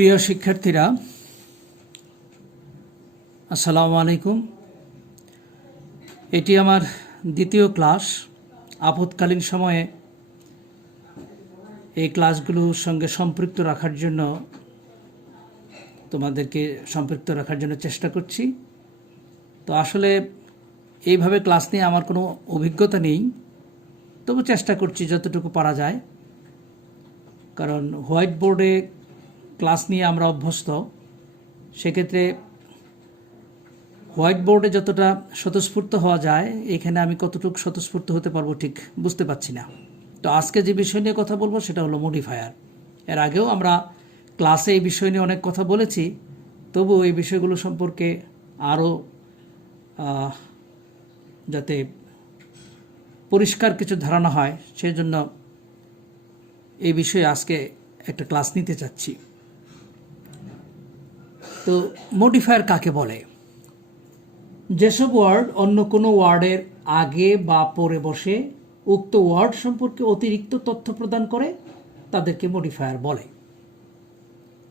প্রিয় শিক্ষার্থীরা, আসসালামু আলাইকুম। এটি আমার দ্বিতীয় ক্লাস। আপৎকালীন সময়ে এই ক্লাসগুলোর সঙ্গে সম্পৃক্ত রাখার জন্য তোমাদেরকে সম্পৃক্ত রাখার জন্য চেষ্টা করছি। তো আসলে এইভাবে ক্লাস নিয়ে আমার কোনো অভিজ্ঞতা নেই, তবু চেষ্টা করছি যতটুকু পারা যায়। কারণ হোয়াইট বোর্ডে ক্লাস নিয়ে আমরা অভ্যস্ত, সেক্ষেত্রে হোয়াইট বোর্ডে যতটা স্বতঃস্ফূর্ত হওয়া যায়, এখানে আমি কতটুকু স্বতঃস্ফূর্ত হতে পারবো ঠিক বুঝতে পারছি না। তো আজকে যে বিষয় নিয়ে কথা বলবো সেটা হলো মডিফায়ার। এর আগেও আমরা ক্লাসে এই বিষয় নিয়ে অনেক কথা বলেছি, তবু এই বিষয়গুলো সম্পর্কে আরও যাতে পরিষ্কার কিছু ধারণা হয়, সেই জন্য এই বিষয়ে আজকে একটা ক্লাস নিতে চাচ্ছি। তো মডিফায়ার কাকে বলে? যেসব ওয়ার্ড অন্য কোনো ওয়ার্ডের আগে বা পরে বসে উক্ত ওয়ার্ড সম্পর্কে অতিরিক্ত তথ্য প্রদান করে তাদেরকে মডিফায়ার বলে।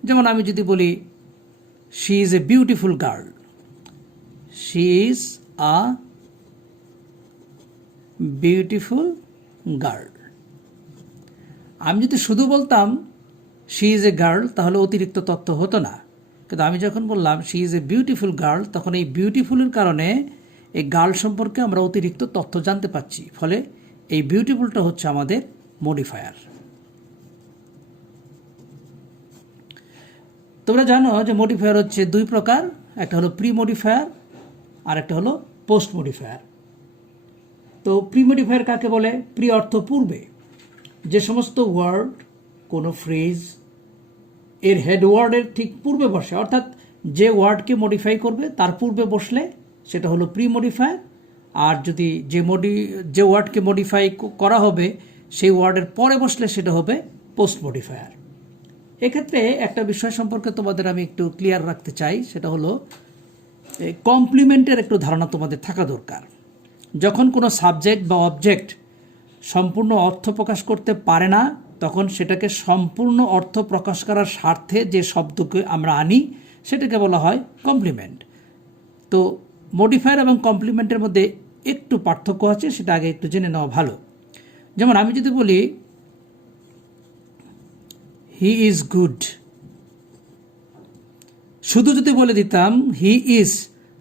যেমন আমি যদি বলি she is a beautiful girl, she is a beautiful girl. আমি যদি শুধু বলতাম শি ইজ এ গার্ল, তাহলে অতিরিক্ত তথ্য হতো না। কিন্তু আমি যখন বললাম she is a beautiful girl, তখন এই বিউটিফুলের কারণে এই গার্ল সম্পর্কে আমরা অতিরিক্ত তথ্য জানতে পারছি। ফলে এই বিউটিফুলটা হচ্ছে আমাদের মডিফায়ার। তোমরা জানো যে মডিফায়ার হচ্ছে দুই প্রকার, একটা হলো প্রি মডিফায়ার আর একটা হলো পোস্ট মডিফায়ার। তো প্রি মডিফায়ার কাকে বলে? প্রি অর্থ পূর্বে। যে সমস্ত ওয়ার্ড কোনো ফ্রেজ এর হেড ওয়ার্ডের ঠিক পূর্বে বসে, অর্থাৎ যে ওয়ার্ডকে মডিফাই করবে তার পূর্বে বসলে সেটা হলো প্রি মডিফায়ার। আর যদি যে ওয়ার্ডকে মডিফাই করা হবে সেই ওয়ার্ডের পরে বসলে সেটা হবে পোস্ট মডিফায়ার। এক্ষেত্রে একটা বিষয় সম্পর্কে তোমাদের আমি একটু ক্লিয়ার রাখতে চাই, সেটা হলো কমপ্লিমেন্টের একটু ধারণা তোমাদের থাকা দরকার। যখন কোনো সাবজেক্ট বা অবজেক্ট সম্পূর্ণ অর্থ প্রকাশ করতে পারে না, তখন সেটাকে সম্পূর্ণ অর্থ প্রকাশ করার স্বার্থে যে শব্দকে আমরা আনি সেটাকে বলা হয় কমপ্লিমেন্ট। তো মডিফায়ার এবং কমপ্লিমেন্টের মধ্যে একটু পার্থক্য আছে, সেটা আগে একটু জেনে নেওয়া ভালো। যেমন আমি যদি বলি হি ইজ গুড, শুধু যদি বলে দিতাম হি ইজ,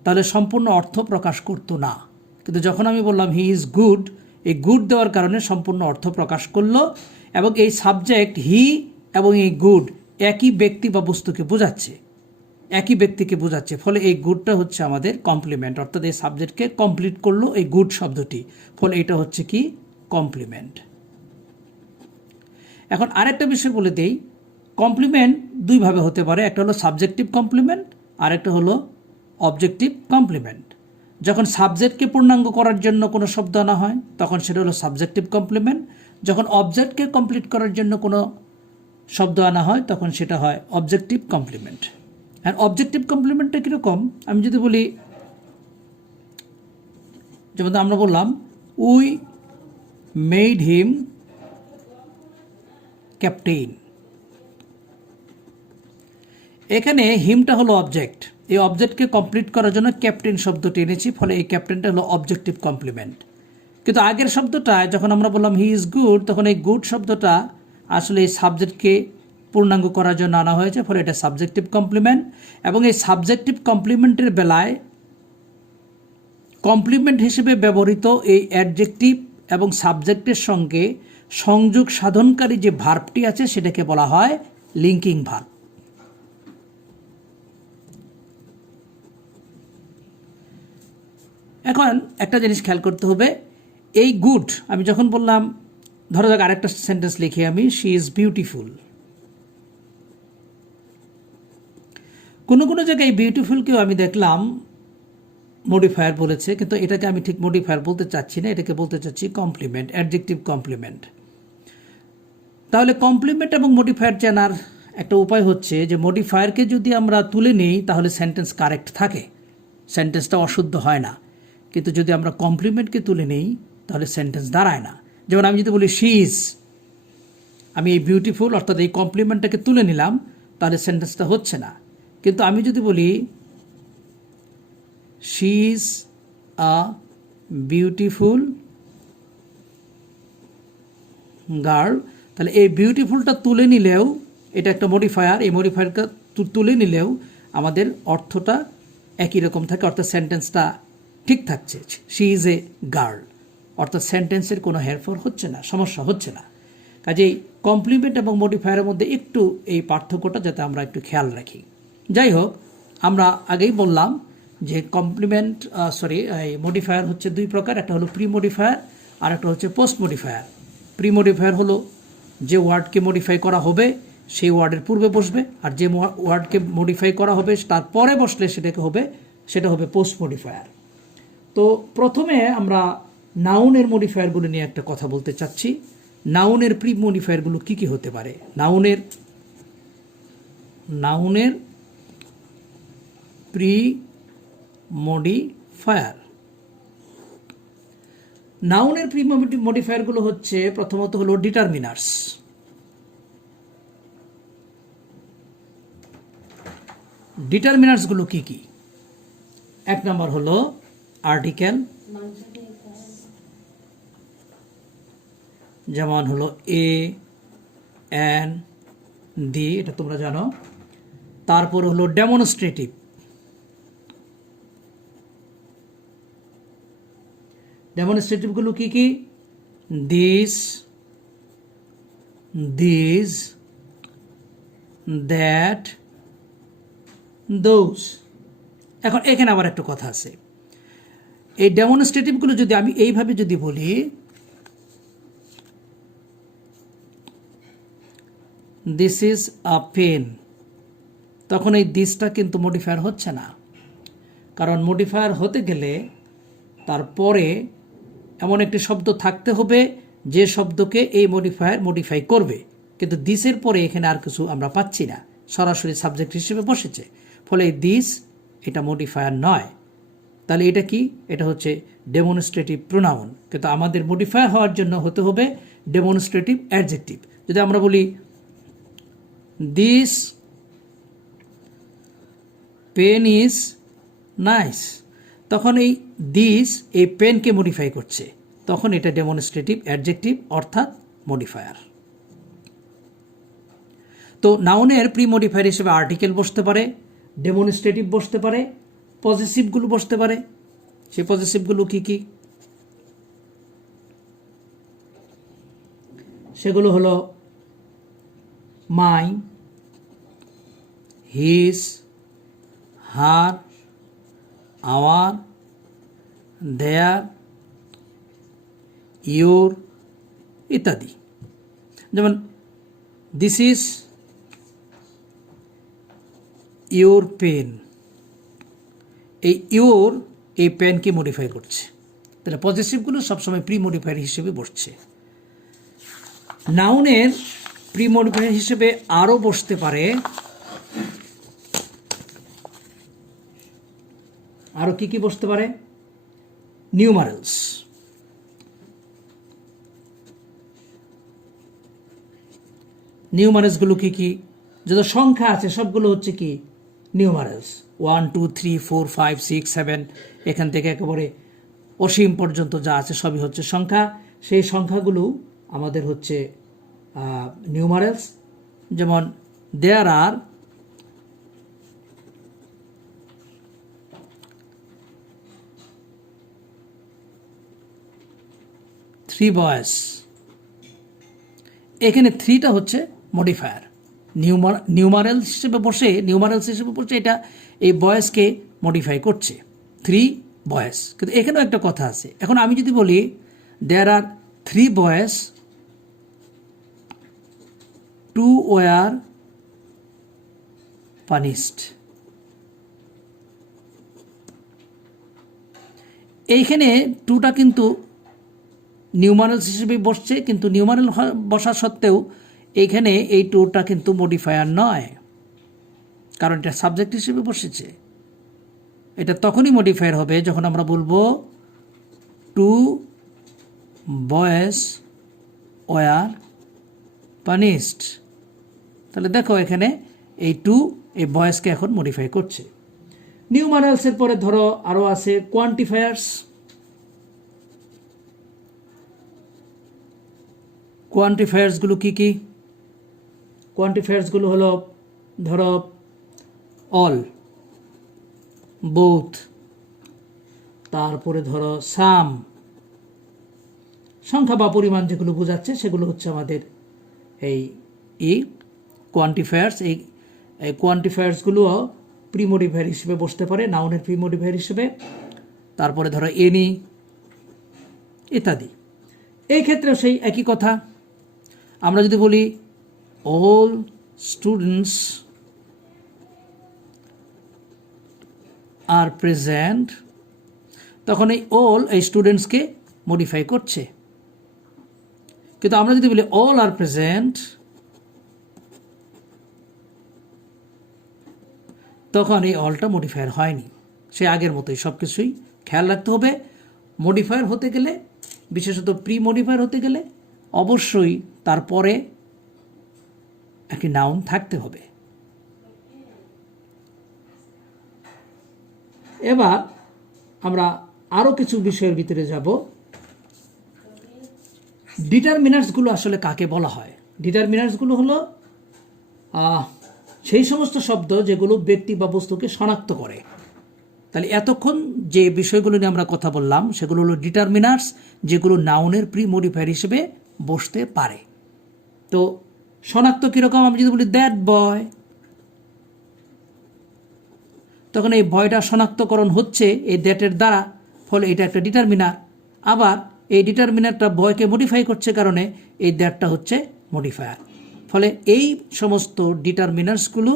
তাহলে সম্পূর্ণ অর্থ প্রকাশ করতো না। কিন্তু যখন আমি বললাম হি ইজ গুড, এই গুড দেওয়ার কারণে সম্পূর্ণ অর্থ প্রকাশ করলো, এবং এই সাবজেক্ট হি এবং এই গুড একই ব্যক্তি বা বস্তুকে বোঝাচ্ছে, একই ব্যক্তিকে বোঝাচ্ছে। ফলে এই গুডটা হচ্ছে আমাদের কমপ্লিমেন্ট, অর্থাৎ এই সাবজেক্টকে কমপ্লিট করলো এই গুড শব্দটি। ফলে এটা হচ্ছে কি? কমপ্লিমেন্ট। এখন আরেকটা বিষয় বলে দেই, কমপ্লিমেন্ট দুইভাবে হতে পারে। একটা হলো সাবজেক্টিভ কমপ্লিমেন্ট আর একটা হলো অবজেক্টিভ কমপ্লিমেন্ট। যখন সাবজেক্টকে পূর্ণাঙ্গ করার জন্য কোনো শব্দ আনা হয় তখন সেটা হলো সাবজেক্টিভ কমপ্লিমেন্ট। যখন অবজেক্টকে কমপ্লিট করার জন্য কোনো শব্দ আনা হয় তখন সেটা হয় অবজেক্টিভ কমপ্লিমেন্ট। আর অবজেক্টিভ কমপ্লিমেন্টটা কীরকম? আমি যদি বলি, যেমন আমরা বললাম উই মেড হিম ক্যাপ্টেন। এখানে হিমটা হলো অবজেক্ট, এই অবজেক্টকে কমপ্লিট করার জন্য ক্যাপ্টেন শব্দটি এনেছি, ফলে এই ক্যাপ্টেনটা হলো অবজেক্টিভ কমপ্লিমেন্ট। কিন্তু আগের শব্দটা যখন আমরা বললাম হি ইজ গুড, তখন এই গুড শব্দটা আসলে এই সাবজেক্টকে পূর্ণাঙ্গ করার জন্য আনা হয়েছে, ফলে এটা সাবজেক্টিভ কমপ্লিমেন্ট। এবং এই সাবজেক্টিভ কমপ্লিমেন্টের বেলায় কমপ্লিমেন্ট হিসেবে ব্যবহৃত এই অ্যাডজেক্টিভ এবং সাবজেক্টের সঙ্গে সংযোগ সাধনকারী যে ভার্বটি আছে সেটাকে বলা হয় লিঙ্কিং ভার্ব। এখন একটা জিনিস খেয়াল করতে হবে, এই গুড আমি যখন বললাম, ধরো যাক আরেকটা সেন্টেন্স লিখি আমি, শি ইজ বিউটিফুল। কোনো কোনো জায়গায় বিউটিফুলকেও আমি দেখলাম মডিফায়ার বলেছে, কিন্তু এটাকে আমি ঠিক মডিফায়ার বলতে চাচ্ছি না, এটাকে বলতে চাচ্ছি কমপ্লিমেন্ট, অ্যাডজেক্টিভ কমপ্লিমেন্ট। তাহলে কমপ্লিমেন্ট এবং মডিফায়ার জানার একটা উপায় হচ্ছে যে মডিফায়ারকে যদি আমরা তুলে নিই তাহলে সেন্টেন্স কারেক্ট থাকে, সেন্টেন্সটা অশুদ্ধ হয় না। কিন্তু যদি আমরা কমপ্লিমেন্টকে তুলে নিই তাহলে সেন্টেন্স দাঁড়ায় না। যেমন আমি যদি বলি শি ইজ, আমি এই বিউটিফুল অর্থাৎ এই কমপ্লিমেন্টটাকে তুলে নিলাম, তাহলে সেন্টেন্সটা হচ্ছে না। কিন্তু আমি যদি বলি she is a beautiful girl, তাহলে এই বিউটিফুলটা তুলে নিলেও, এটা একটা মডিফায়ার, এই মডিফায়ারটা তুলে নিলেও আমাদের অর্থটা একই রকম থাকে, অর্থাৎ সেন্টেন্সটা ঠিক থাকছে। শি ইজ এ গার্ল, অর্থাৎ সেন্টেন্সের কোনো হেরফের হচ্ছে না, সমস্যা হচ্ছে না। কাজেই কমপ্লিমেন্ট এবং মডিফায়ারের মধ্যে একটু এই পার্থক্যটা যাতে আমরা একটু খেয়াল রাখি। যাই হোক, আমরা আগেই বললাম যে কমপ্লিমেন্ট এই মডিফায়ার হচ্ছে দুই প্রকার, একটা হলো প্রি মডিফায়ার আর একটা হচ্ছে পোস্ট মডিফায়ার। প্রি মডিফায়ার হলো যে ওয়ার্ডকে মডিফাই করা হবে সেই ওয়ার্ডের পূর্বে বসবে, আর যে ওয়ার্ডকে মডিফাই করা হবে তার পরে বসলে সেটা হবে পোস্ট মডিফায়ার। তো প্রথমে আমরা নাউনের মডিফায়ারগুলো নিয়ে একটা কথা বলতে চাচ্ছি। নাউনের প্রি মডিফায়ারগুলো কি কি হতে পারে? নাউনের প্রি মডিফায়ার, নাউনের প্রি মডিফায়ারগুলো হচ্ছে প্রথমত হলো ডিটারমিনার্স। ডিটারমিনার্সগুলো কি কি? এক নম্বর হলো আর্টিকেল, যেমন হলো এ, এন, দি, এটা তোমরা জানো। তারপর হলো ডেমনস্ট্রেটিভ, ডেমনস্ট্রেটিভগুলো কি কি? This, this, that, those. এখন এখানে আবার একটা কথা আছে, এই ডেমনস্ট্রেটিভগুলো যদি আমি এইভাবে যদি বলি, দিস ইজ আ পেন, তখন এই দিসটা কিন্তু মডিফায়ার হচ্ছে না, কারণ মডিফায়ার হতে গেলে তারপরে এমন একটি শব্দ থাকতে হবে যে শব্দকে এই মডিফাই করবে, কিন্তু দিসের পরে এখানে আর কিছু আমরা পাচ্ছি না, সরাসরি সাবজেক্ট হিসেবে বসেছে, ফলে এই দিস এটা মডিফায়ার নয়। তাহলে এটা কি? এটা হচ্ছে ডেমনস্ট্রেটিভ প্রোনাউন, কিন্তু আমাদের মডিফায়ার হওয়ার জন্য হতে হবে ডেমনস্ট্রেটিভ অ্যাডজেক্টিভ। যদি আমরা বলি দিস পেন ইজ নাইস, তখন এই দিস এই পেনকে মডিফাই করছে, তখন এটা ডেমনস্ট্রেটিভ অ্যাডজেক্টিভ অর্থাৎ মডিফায়ার। তো নাউনের প্রি মডিফায়ার হিসেবে আর্টিকেল বসতে পারে, ডেমনস্ট্রেটিভ বসতে পারে, পজেসিভগুলো বসতে পারে। সেই পজেসিভগুলো কি কি? সেগুলো হলো my, his, her, our, their, your ইত্যাদি। যেমন দিস ইজ ইউর পেন, এই ইউর এই পেনকে মডিফাই করছে, তাহলে পজিটিভগুলো সবসময় প্রি মডিফায়ার হিসেবে বসছে। নাউনের প্রি মডিফায়ার হিসেবে আরও বসতে পারে, আরও কি কি বসতে পারে? নিউমারেলস। নিউমারেলসগুলো কি কি? যত সংখ্যা আছে সবগুলো হচ্ছে কি? নিউমারেলস। 1 2 3 4 5 6 7 এখান থেকে একেবারে অসীম পর্যন্ত যা আছে সবই হচ্ছে সংখ্যা। সেই সংখ্যাগুলো আমাদের হচ্ছে নিউমারেলস। যেমন দেয়ার আর 3 বয়েস, এখানে 3টা হচ্ছে মডিফায়ার, নিউমারেলস হিসেবে বসে এটা এই বয়েসকে মডিফাই করছে, 3 বয়েস। কিন্তু এখানেও একটা কথা আছে, এখন আমি যদি বলি দেয়ার আর 3 বয়েস, 2 ওয়ার পানিশড, এইখানে 2টা কিন্তু নিউমারেলস হিসেবে বসছে, কিন্তু নিউমারেল বসা সত্ত্বেও এইখানে এই 2টা কিন্তু মডিফায়ার নয়, কারণ এটা সাবজেক্ট হিসেবে বসেছে। এটা তখনই মডিফায়ার হবে যখন আমরা বলবো 2 বয়েস ওয়ার পানিশড। তাহলে দেখো এখানে এই টু এই ভয়েসকে এখন মডিফাই করছে। নিউমারালসের পরে ধরো আরও আছে কোয়ান্টিফায়ার্স। কোয়ান্টিফায়ার্সগুলো কি কি? কোয়ান্টিফায়ার্সগুলো হলো ধরো অল, বোথ, তারপরে ধরো সাম, সংখ্যা বা পরিমাণ যেগুলো বোঝাচ্ছে সেগুলো হচ্ছে আমাদের এই কোয়ান্টিফায়ার্স। এই কোয়ান্টিফায়ার্সগুলো প্রিমোডিফায়ার হিসেবে বসতে পারে, নাউনের প্রিমোডিফায়ার হিসেবে। তারপরে ধরো এনি ইত্যাদি। এই ক্ষেত্রে সেই একই কথা। আমরা যদি বলি অল স্টুডেন্টস আর প্রেজেন্ট, তখন এই অল এই স্টুডেন্টসকে মডিফাই করছে। কিন্তু আমরা যদি বলি অল আর প্রেজেন্ট, তখন এই অলটা মডিফায়ার হয়নি, সে আগের মতোই। সব কিছুই খেয়াল রাখতে হবে। মডিফায়ার হতে গেলে, বিশেষত প্রি মডিফায়ার হতে গেলে অবশ্যই তারপরে একটি নাউন থাকতে হবে। এবার আমরা আরও কিছু বিষয়ের ভিতরে যাব। ডিটারমিনার্সগুলো আসলে কাকে বলা হয়? ডিটারমিনার্সগুলো হলো সেই সমস্ত শব্দ যেগুলো ব্যক্তি বা বস্তুকে শনাক্ত করে। তাহলে এতক্ষণ যে বিষয়গুলো নিয়ে আমরা কথা বললাম সেগুলো হলো ডিটারমিনার্স, যেগুলো নাউনের প্রি মডিফায়ার হিসেবে বসতে পারে। তো শনাক্ত কীরকম? আমি যদি বলি দ্যাট বয়, তখন এই বয়টা শনাক্তকরণ হচ্ছে এই দ্যাটের দ্বারা, ফলে এটা একটা ডিটারমিনার। আবার এই ডিটারমিনারটা বয়কে মডিফাই করছে কারণে এই দ্যাটটা হচ্ছে মডিফায়ার। ফলে এই সমস্ত ডিটারমিনার্সগুলো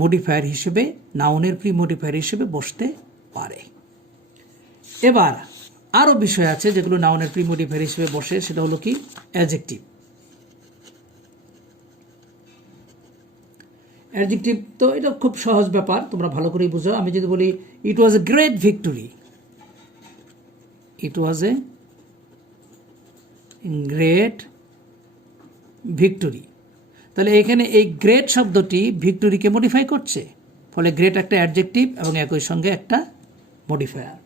মডিফায়ার হিসেবে, নাউনের প্রি মডিফায়ার হিসেবে বসতে পারে। এবার আরও বিষয় আছে যেগুলো নাউনের প্রি মডিফায়ার হিসেবে বসে, সেটা হলো কি? অ্যাডজেক্টিভ। অ্যাডজেক্টিভ তো এটা খুব সহজ ব্যাপার, তোমরা ভালো করেই বুঝো। আমি যদি বলি it was a great victory, it was a great victory, তাহলে এখানে এই গ্রেট শব্দটি ভিক্টোরিকে মডিফাই করছে। ফলে গ্রেট একটা অ্যাডজেক্টিভ এবং একই সঙ্গে একটা মডিফায়ার।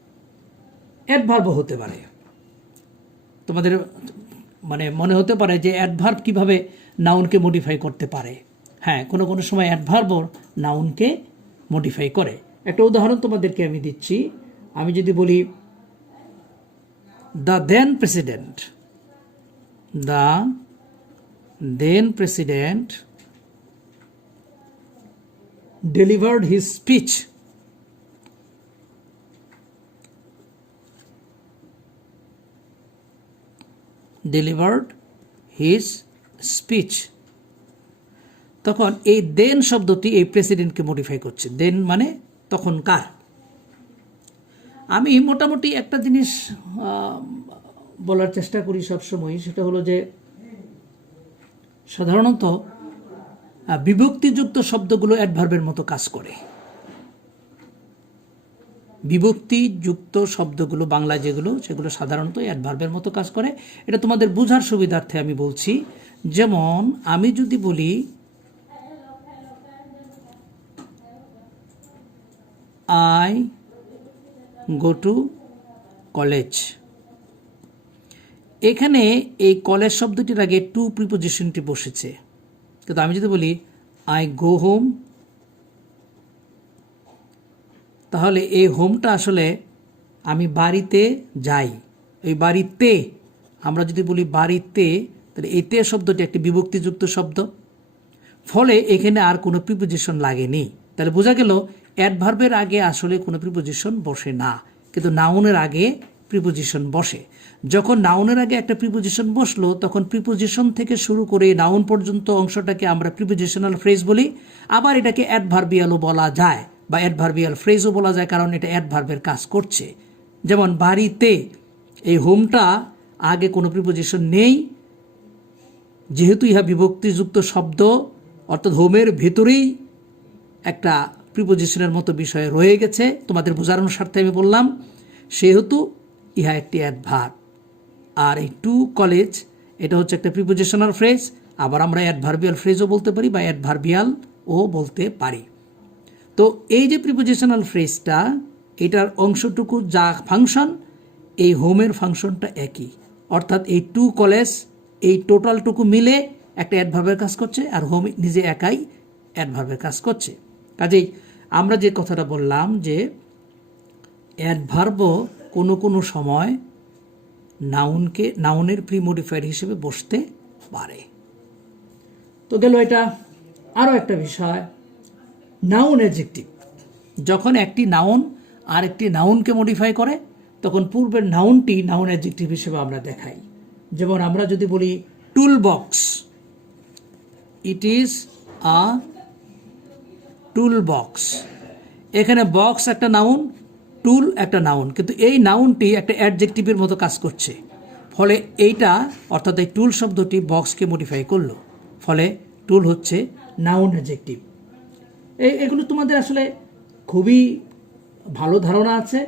অ্যাডভার্বও হতে পারে। তোমাদের মনে হতে পারে যে অ্যাডভার্ব কিভাবে নাউনকে মডিফাই করতে পারে। হ্যাঁ, কোনো কোনো সময় অ্যাডভার্বও নাউনকে মডিফাই করে। একটা উদাহরণ তোমাদেরকে আমি দিচ্ছি। আমি যদি বলি the then president, the then president delivered his speech, তখন এই দেন শব্দটি এই প্রেসিডেন্টকে মডিফাই করছে। দেন মানে তখন কার। আমি মোটামুটি একটা জিনিস বলার চেষ্টা করি সবসময়, সেটা হলো যে সাধারণত বিভক্তিযুক্ত শব্দগুলো অ্যাডভার্বের মতো কাজ করে। বিভক্তিযুক্ত শব্দগুলো বাংলায় যেগুলো, সেগুলো সাধারণত অ্যাডভার্বের মতো কাজ করে। এটা তোমাদের বোঝার সুবিধার্থে আমি বলছি। যেমন আমি যদি বলি আই গো টু কলেজ, এখানে এই কলেজ শব্দটির আগে টু প্রিপোজিশনটি বসেছে। কিন্তু আমি যদি বলি আই গো হোম, তাহলে এই হোমটা আসলে আমি বাড়িতে যাই। এই বাড়িতে, আমরা যদি বলি বাড়িতে, তাহলে এই তে শব্দটি একটি বিভক্তিযুক্ত শব্দ। ফলে এখানে আর কোনো প্রিপোজিশন লাগেনি। তাহলে বোঝা গেল অ্যাডভার্বের আগে আসলে কোনো প্রিপোজিশন বসে না, কিন্তু নাউনের আগে প্রিপোজিশন বসে। যখন নাউনের আগে একটা প্রিপোজিশন বসলো, তখন প্রিপোজিশন থেকে শুরু করে নাউন পর্যন্ত অংশটাকে আমরা প্রিপোজিশনাল ফ্রেজ বলি। আবার এটাকে অ্যাডভার্বিয়ালও বলা যায় বা অ্যাডভার্বিয়াল ফ্রেজও বলা যায়, কারণ এটা অ্যাডভার্বের কাজ করছে। যেমন বাড়িতে, এই হোমটা আগে কোনো প্রিপোজিশন নেই, যেহেতু ইহা বিভক্তিযুক্ত শব্দ, অর্থাৎ হোমের ভেতরেই একটা প্রিপোজিশনের মতো বিষয় রয়ে গেছে। তোমাদের বোঝানোর স্বার্থে আমি বললাম, সেহেতু ইহা একটি অ্যাডভার্ব। আর এই টু কলেজ, এটা হচ্ছে একটা প্রিপোজিশনাল ফ্রেজ। আবার আমরা অ্যাডভার্বিয়াল ফ্রেজও বলতে পারি বা অ্যাডভার্বিয়াল ও বলতে পারি। তো এই যে প্রিপোজিশনাল ফ্রেজটা, এটার অংশটুকু যা ফাংশন, এই হোমের ফাংশনটা একই, অর্থাৎ এই টু কলেজ এই টোটালটুকু মিলে একটা অ্যাডভার্বের কাজ করছে, আর হোম নিজে একাই অ্যাডভার্বের কাজ করছে। কাজেই আমরা যে কথাটা বললাম যে অ্যাডভার্বও কোনো কোনো সময় নাউনের প্রি মডিফায়ার হিসেবে বসতে পারে। তো গেল এটা। আরও একটা বিষয়, নাউন অ্যাডজেক্টিভ। যখন একটি নাউন আর একটি নাউনকে মডিফাই করে তখন পূর্বের নাউনটি নাউন অ্যাডজেক্টিভ হিসেবে আমরা দেখাই। যেমন আমরা যদি বলি tool box, it is a tool box. এখানে বক্স একটা নাউন, টুল একটা নাউন, কিন্তু এই নাউনটি একটা অ্যাডজেক্টিভের মতো কাজ করছে। ফলে এইটা অর্থাৎ এই টুল শব্দটি বক্সকে মডিফাই করলো, ফলে টুল হচ্ছে নাউন অ্যাডজেক্টিভ। এগুলো তোমাদের আসলে খুবই ভালো ধারণা আছে,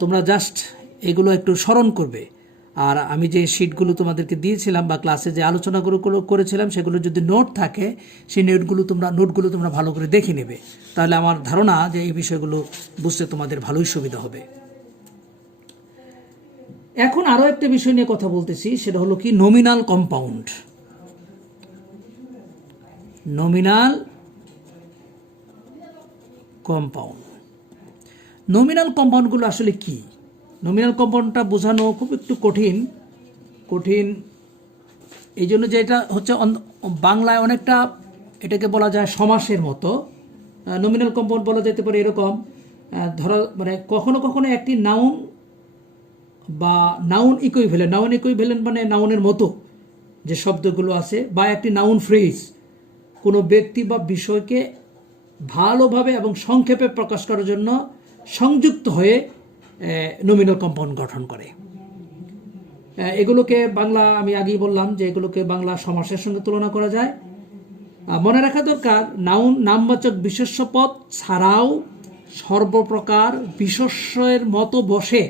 তোমরা জাস্ট এগুলো একটু স্মরণ করবে। আর আমি যে শিটগুলো তোমাদেরকে দিয়েছিলাম বা ক্লাসে যে আলোচনাগুলো করেছিলাম সেগুলো যদি নোট থাকে, সেই নোটগুলো তোমরা ভালো করে দেখে নেবে। তাহলে আমার ধারণা যে এই বিষয়গুলো বুঝতে তোমাদের ভালোই সুবিধা হবে। এখন আরও একটা বিষয় নিয়ে কথা বলতেছি, সেটা হলো কি nominal compound. Nominal compound, nominal কম্পাউন্ডগুলো আসলে কি? নমিনাল কম্পাউন্ডটা বোঝানো খুব একটু কঠিন এই জন্য যে এটা হচ্ছে বাংলায় অনেকটা এটাকে বলা যায় সমাসের মতো। নমিনাল কম্পাউন্ড বলা যেতে পারে এরকম, ধরো মানে কখনো কখনো একটি নাউন বা নাউন ইকুইভ্যালেন্ট মানে নাউনের মতো যে শব্দগুলো আছে, বা একটি নাউন ফ্রেজ কোনো ব্যক্তি বা বিষয়কে ভালোভাবে এবং সংক্ষেপে প্রকাশ করার জন্য সংযুক্ত হয়ে নমিনাল কম্পাউন্ড গঠন করে। এগুলোকে বাংলা, আমি আগেই বললাম যে এগুলোকে বাংলা সমাসের সঙ্গে তুলনা করা যায়। মনে রাখা দরকার, নাউন নামবাচক বিশেষ্য পদ ছাড়াও সর্বপ্রকার বিশেষ্যের মতো বসে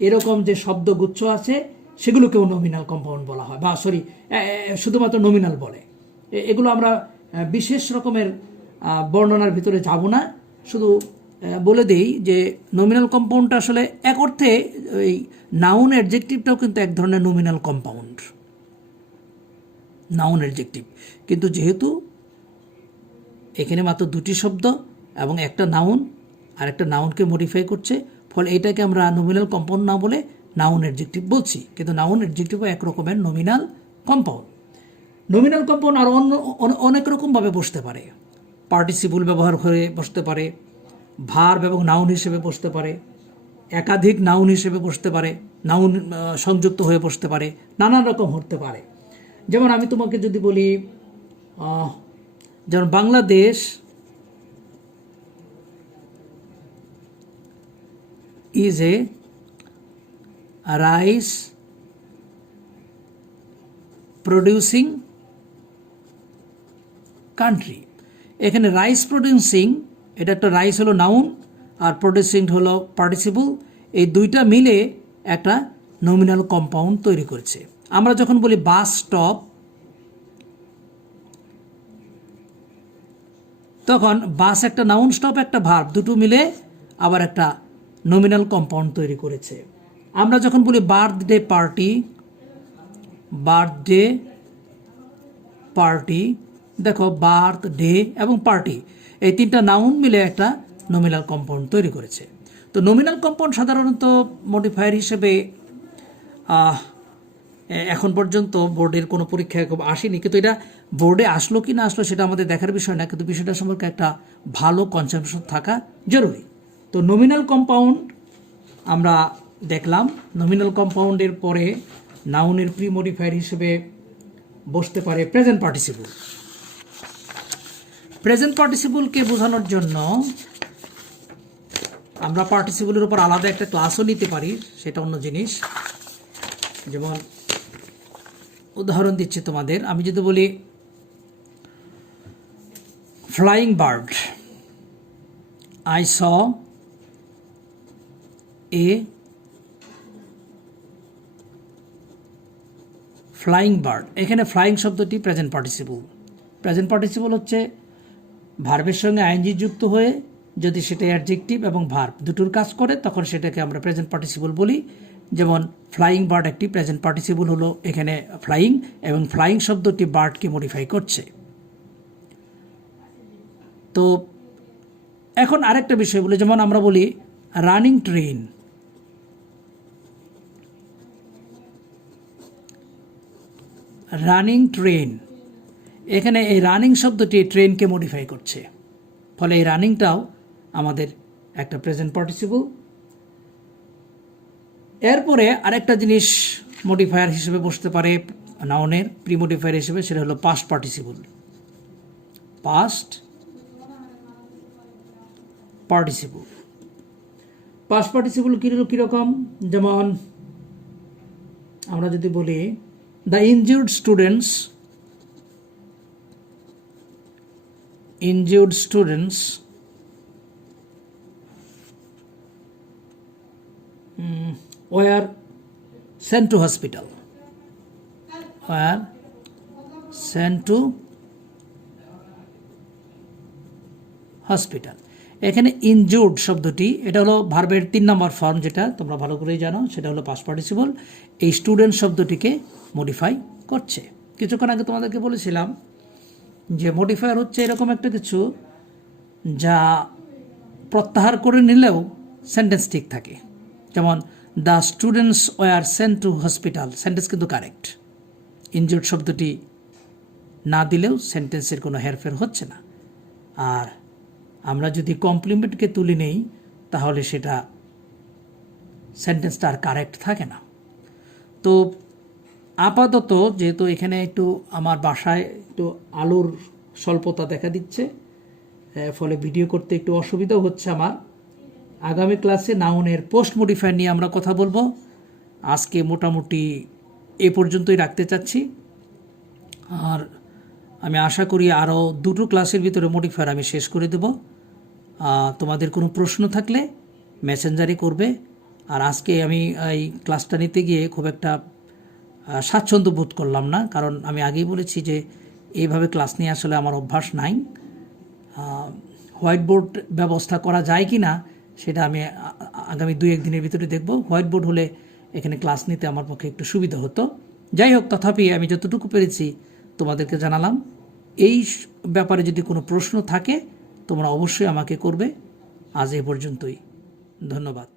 এরকম যে শব্দগুচ্ছ আছে সেগুলোকেও নমিনাল কম্পাউন্ড বলা হয়, বা শুধুমাত্র নমিনাল বলে। এগুলো আমরা বিশেষ রকমের বর্ণনার ভিতরে যাব না, শুধু বলে দেই যে নমিনাল কম্পাউন্ডটা আসলে এক অর্থে এই নাউন অ্যাডজেক্টিভটাও কিন্তু এক ধরনের নমিনাল কম্পাউন্ড, নাউন অ্যাডজেক্টিভ। কিন্তু যেহেতু এখানে মাত্র দুটি শব্দ এবং একটা নাউন আর একটা নাউনকে মডিফাই করছে, ফলে এটাকে আমরা নমিনাল কম্পাউন্ড না বলে নাউন অ্যাডজেক্টিভ বলছি। কিন্তু নাউন অ্যাডজেক্টিভও এক রকমের নমিনাল কম্পাউন্ড। নমিনাল কম্পাউন্ড আরও অনেক রকমভাবে বসতে পারে। পার্টিসিপল ব্যবহার করে বসতে পারে, ভার্ব এবং নাউন হিসেবে বসতে পারে, একাধিক নাউন হিসেবে বসতে পারে, নাউন সংযুক্ত হয়ে বসতে পারে, নানান রকম হতে পারে। যেমন আমি তোমাকে যদি বলি, যেমন Bangladesh is a rice producing country. এখানে রাইস প্রডিউসিং, এটা একটা রাইস হলো নাউন আর প্রডিউসিং হলো পার্টিসিপল, এই দুইটা মিলে একটা নমিনাল কম্পাউন্ড তৈরি করেছে। আমরা যখন বলি বাস স্টপ, তখন বাস একটা নাউন, স্টপ একটা ভার্ব, দুটো মিলে আবার একটা নমিনাল কম্পাউন্ড তৈরি করেছে। আমরা যখন বলি বার্থডে পার্টি, দেখো বার্থডে এবং পার্টি এই তিনটা নাউন মিলে একটা নমিনাল কম্পাউন্ড তৈরি করেছে। তো নমিনাল কম্পাউন্ড সাধারণত মডিফায়ার হিসেবে এখন পর্যন্ত বোর্ডের কোনো পরীক্ষায় খুব আসেনি, কিন্তু এটা বোর্ডে আসলো কি না আসলো সেটা আমাদের দেখার বিষয় না, কিন্তু বিষয়টা সম্পর্কে একটা ভালো কনসেপশন থাকা জরুরি। তো নমিনাল কম্পাউন্ড আমরা দেখলাম। নমিনাল কম্পাউন্ডের পরে নাউনের প্রি মডিফায়ার হিসেবে বসতে পারে প্রেজেন্ট পার্টিসিপল। প্রেজেন্ট পার্টিসিপলকে বোঝানোর জন্য আমরা পার্টিসিপলের উপর আলাদা একটা ক্লাসও নিতে পারি, সেটা অন্য জিনিস। যেমন উদাহরণ দিচ্ছি তোমাদের, আমি যদি বলি flying bird, I saw A flying bird. এখানে ফ্লাইং শব্দটি প্রেজেন্ট পার্টিসিপল হচ্ছে ভার্বের সঙ্গে আইএনজি যুক্ত হয়ে যদি সেটা অ্যাডজেক্টিভ এবং ভার্ব দুটোর কাজ করে তখন সেটাকে আমরা প্রেজেন্ট পার্টিসিপল বলি। যেমন ফ্লাইং বার্ড একটি প্রেজেন্ট পার্টিসিপল হলো এখানে ফ্লাইং, এবং ফ্লাইং শব্দটি বার্ডকে মডিফাই করছে। তো এখন আরেকটা বিষয় বলি, যেমন আমরা বলি রানিং ট্রেন। রানিং ট্রেন, এখানে এই রানিং শব্দটি ট্রেনকে মডিফাই করছে, ফলে এই রানিংটাও আমাদের একটা প্রেজেন্ট পার্টিসিপল। এরপরে আরেকটা জিনিস মডিফায়ার হিসেবে বসতে পারে নাউনের প্রি মডিফায়ার হিসেবে, সেটা হলো past participle. Past participle, past participle কীরকম, যেমন আমরা যদি বলি the injured students were sent to hospital. এখানে ইনজুর্ড শব্দটি, এটা হলো ভার্বের 3 নম্বর ফর্ম, যেটা তোমরা ভালো করেই জানো, সেটা হলো পাস্ট পার্টিসিপল। এই স্টুডেন্ট শব্দটিকে মডিফাই করছে। কিছুক্ষণ আগে তোমাদেরকে বলেছিলাম যে মডিফায়ার হচ্ছে এরকম একটা কিছু যা প্রত্যাহার করে নিলেও সেন্টেন্স ঠিক থাকে। যেমন the students were sent to hospital, sentence কিন্তু কারেক্ট। ইনজুর্ড শব্দটি না দিলেও সেন্টেন্সের কোনো হেরফের হচ্ছে না। আর আমরা যদি কমপ্লিমেন্টকে তুলে নেই তাহলে সেটা সেন্টেন্সটা আর কারেক্ট থাকে না। তো আপাতত যেহেতু এখানে একটু আমার বাসায় একটু আলোর স্বল্পতা দেখা দিচ্ছে, ফলে ভিডিও করতে একটু অসুবিধাও হচ্ছে আমার। আগামী ক্লাসে নাউনের পোস্ট মডিফায়ার নিয়ে আমরা কথা বলবো। আজকে মোটামুটি এ পর্যন্তই রাখতে চাচ্ছি, আর আমি আশা করি আরও 2টো ক্লাসের ভিতরে মডিফায়ার আমি শেষ করে দেব। তোমাদের কোনো প্রশ্ন থাকলে মেসেঞ্জারে করবে। আর আজকে আমি এই ক্লাসটা নিতে গিয়ে খুব একটা স্বাচ্ছন্দ্য বোধ করলাম না, কারণ আমি আগেই বলেছি যে এইভাবে ক্লাস নিয়ে আসলে আমার অভ্যাস নাই। হোয়াইট বোর্ড ব্যবস্থা করা যায় কি না সেটা আমি আগামী 2-1 দিনের ভিতরে দেখব। হোয়াইট বোর্ড হলে এখানে ক্লাস নিতে আমার পক্ষে একটু সুবিধা হতো। যাই হোক, তথাপি আমি যতটুকু পেরেছি তোমাদেরকে জানালাম। এই ব্যাপারে যদি কোনো প্রশ্ন থাকে তোমরা অবশ্যই আমাকে করবে। আজ এ পর্যন্তই, ধন্যবাদ।